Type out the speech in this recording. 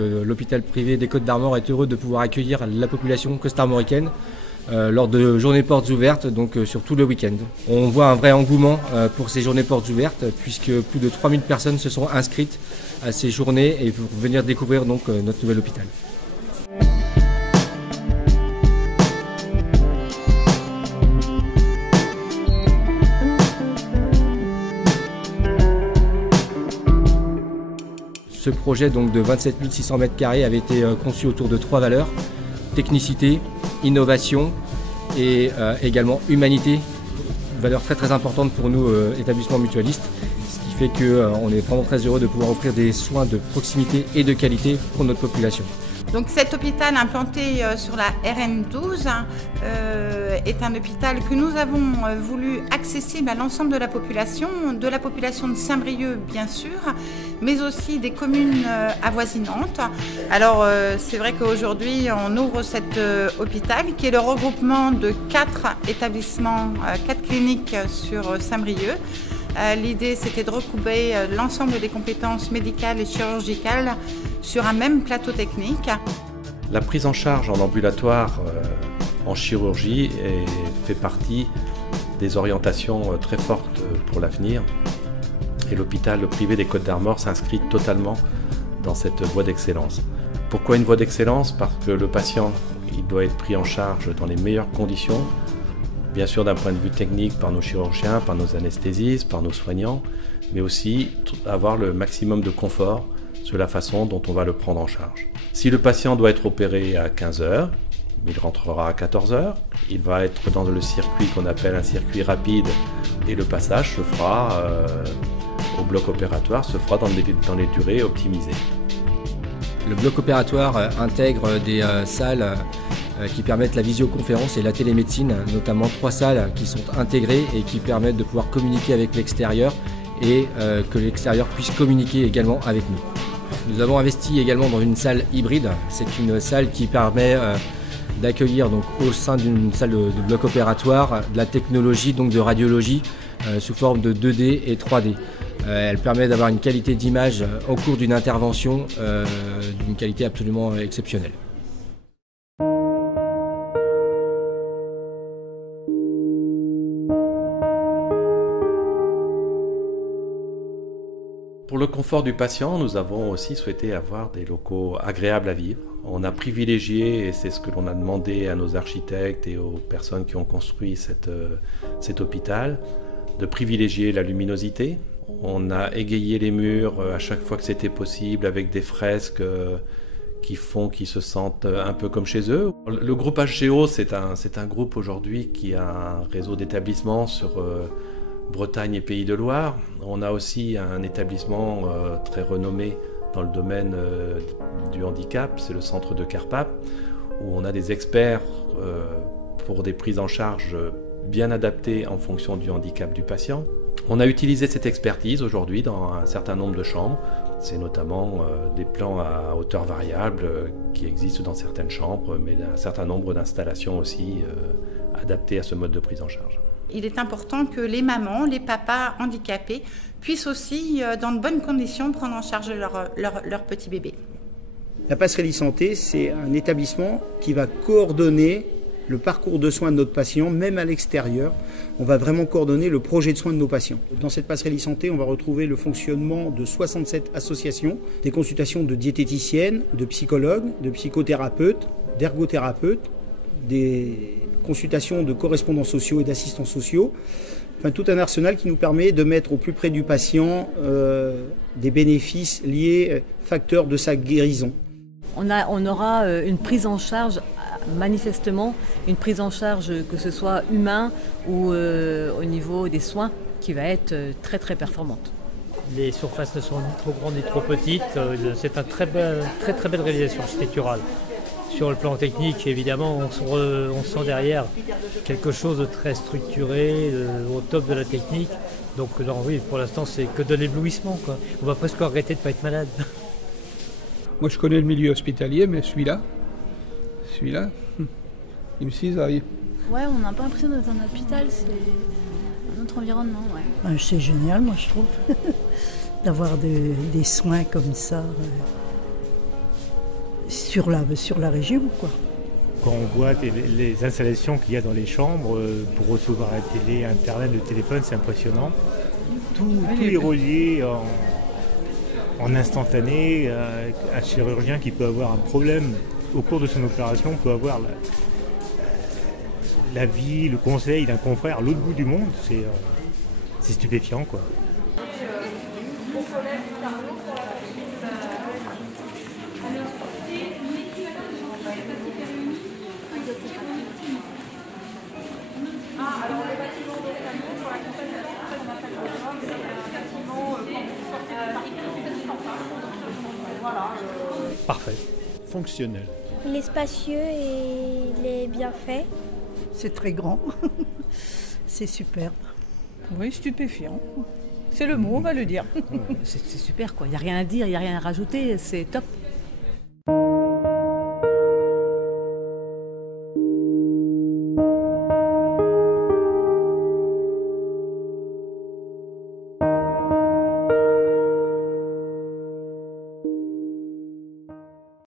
l'hôpital privé des Côtes-d'Armor est heureux de pouvoir accueillir la population costarmoricaine lors de journées portes ouvertes, donc sur tout le week-end. On voit un vrai engouement pour ces journées portes ouvertes, puisque plus de 3000 personnes se sont inscrites à ces journées et pour venir découvrir donc notre nouvel hôpital. Ce projet donc, de 27 600 m² avait été conçu autour de 3 valeurs: technicité, innovation et également humanité, valeur très importante pour nous, établissements mutualistes, ce qui fait qu'on est vraiment très heureux de pouvoir offrir des soins de proximité et de qualité pour notre population. Donc cet hôpital implanté sur la RN12 est un hôpital que nous avons voulu accessible à l'ensemble de la population de Saint-Brieuc bien sûr, mais aussi des communes avoisinantes. Alors c'est vrai qu'aujourd'hui on ouvre cet hôpital qui est le regroupement de 4 établissements, 4 cliniques sur Saint-Brieuc. L'idée c'était de recouper l'ensemble des compétences médicales et chirurgicales sur un même plateau technique. La prise en charge en ambulatoire en chirurgie fait partie des orientations très fortes pour l'avenir et l'hôpital privé des Côtes-d'Armor s'inscrit totalement dans cette voie d'excellence. Pourquoi une voie d'excellence? Parce que le patient il doit être pris en charge dans les meilleures conditions, bien sûr d'un point de vue technique par nos chirurgiens, par nos anesthésistes, par nos soignants, mais aussi avoir le maximum de confort sur la façon dont on va le prendre en charge. Si le patient doit être opéré à 15 h, il rentrera à 14 h, il va être dans le circuit qu'on appelle un circuit rapide et le passage se fera au bloc opératoire, se fera dans les durées optimisées. Le bloc opératoire intègre des salles qui permettent la visioconférence et la télémédecine, notamment 3 salles qui sont intégrées et qui permettent de pouvoir communiquer avec l'extérieur et que l'extérieur puisse communiquer également avec nous. Nous avons investi également dans une salle hybride. C'est une salle qui permet d'accueillir donc au sein d'une salle de bloc opératoire de la technologie donc de radiologie sous forme de 2D et 3D. Elle permet d'avoir une qualité d'image au cours d'une intervention d'une qualité absolument exceptionnelle. Pour le confort du patient, nous avons aussi souhaité avoir des locaux agréables à vivre. On a privilégié, et c'est ce que l'on a demandé à nos architectes et aux personnes qui ont construit cet hôpital, de privilégier la luminosité. On a égayé les murs à chaque fois que c'était possible avec des fresques qui font qu'ils se sentent un peu comme chez eux. Le groupe HGO, c'est un groupe aujourd'hui qui a un réseau d'établissements sur Bretagne et Pays de Loire. On a aussi un établissement très renommé dans le domaine du handicap, c'est le centre de Carpap, où on a des experts pour des prises en charge bien adaptées en fonction du handicap du patient. On a utilisé cette expertise aujourd'hui dans un certain nombre de chambres. C'est notamment des plans à hauteur variable qui existent dans certaines chambres, mais un certain nombre d'installations aussi adaptées à ce mode de prise en charge. Il est important que les mamans, les papas handicapés puissent aussi, dans de bonnes conditions, prendre en charge leur petit bébé. La passerelle e-santé, c'est un établissement qui va coordonner le parcours de soins de notre patient, même à l'extérieur. On va vraiment coordonner le projet de soins de nos patients. Dans cette passerelle e-santé, on va retrouver le fonctionnement de 67 associations, des consultations de diététiciennes, de psychologues, de psychothérapeutes, d'ergothérapeutes, des consultations de correspondants sociaux et d'assistants sociaux. Enfin, tout un arsenal qui nous permet de mettre au plus près du patient des bénéfices liés, facteurs de sa guérison. On aura une prise en charge, manifestement, une prise en charge que ce soit humain ou au niveau des soins qui va être très très performante. Les surfaces ne sont ni trop grandes ni trop petites, c'est une très belle réalisation architecturale. Sur le plan technique, évidemment, on sent derrière quelque chose de très structuré, au top de la technique. Donc non, oui, pour l'instant, c'est que de l'éblouissement, quoi. On va presque regretter de ne pas être malade. Moi, je connais le milieu hospitalier, mais celui-là, il me cisaille. Ouais, on n'a pas l'impression d'être un hôpital, c'est un autre environnement, ouais. C'est génial, moi, je trouve, d'avoir des soins comme ça. sur la région, quoi. Quand on voit les installations qu'il y a dans les chambres pour recevoir la télé, internet, le téléphone, c'est impressionnant. Tout est relié en instantané. Un chirurgien qui peut avoir un problème au cours de son opération peut avoir l'avis, le conseil d'un confrère à l'autre bout du monde. C'est stupéfiant, quoi. Parfait. Fonctionnel. Il est spacieux et il est bien fait. C'est très grand. C'est superbe. Oui, stupéfiant. C'est le mot, on va le dire. C'est super, quoi. Il n'y a rien à dire, il n'y a rien à rajouter. C'est top.